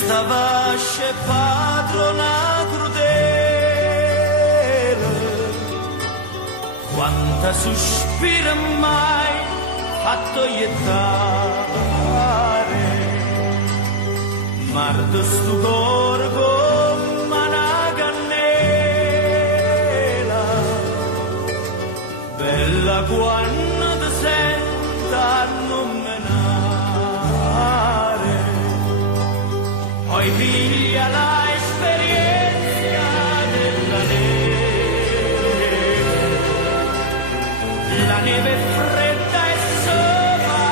questa vasce padrona crudele, quanta sospira mai fatto iettare, mar de stupor come una cannella, bella quando ti senta nominare, poi piglia l'esperienza della neve, la neve fredda e sopra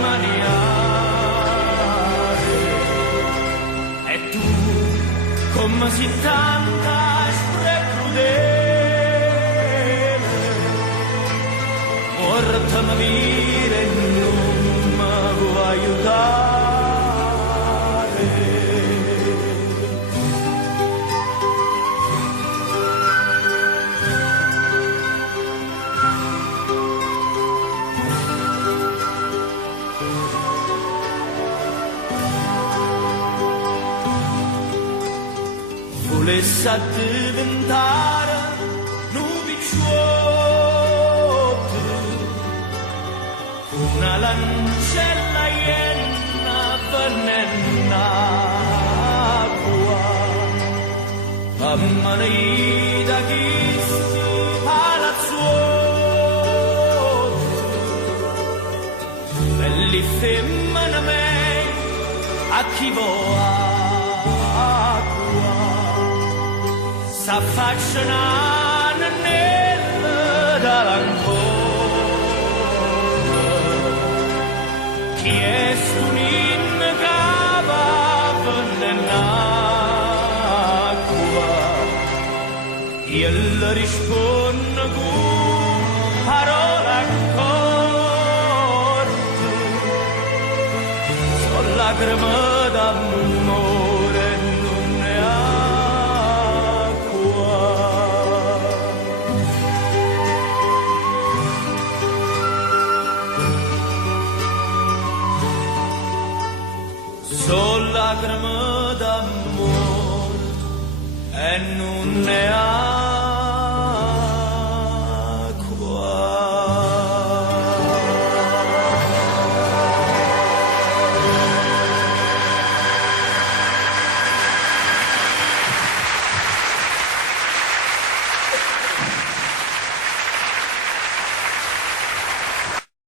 maniare, e tu come si tanta crudele, portami via e non mi vuoi aiutare. Volesse diventare un picciotto, una lancella ienna venenn'acqua, ammanita chi si palazzuoto, belli femmine mei a chi vuole s'affaccionano nel dall'ancora, chi è stunin cava nell'acqua, io le rispondo con parole accorte, sono lacrime d'amore non ne ha. Sono lacrime d'amore e non ne ha.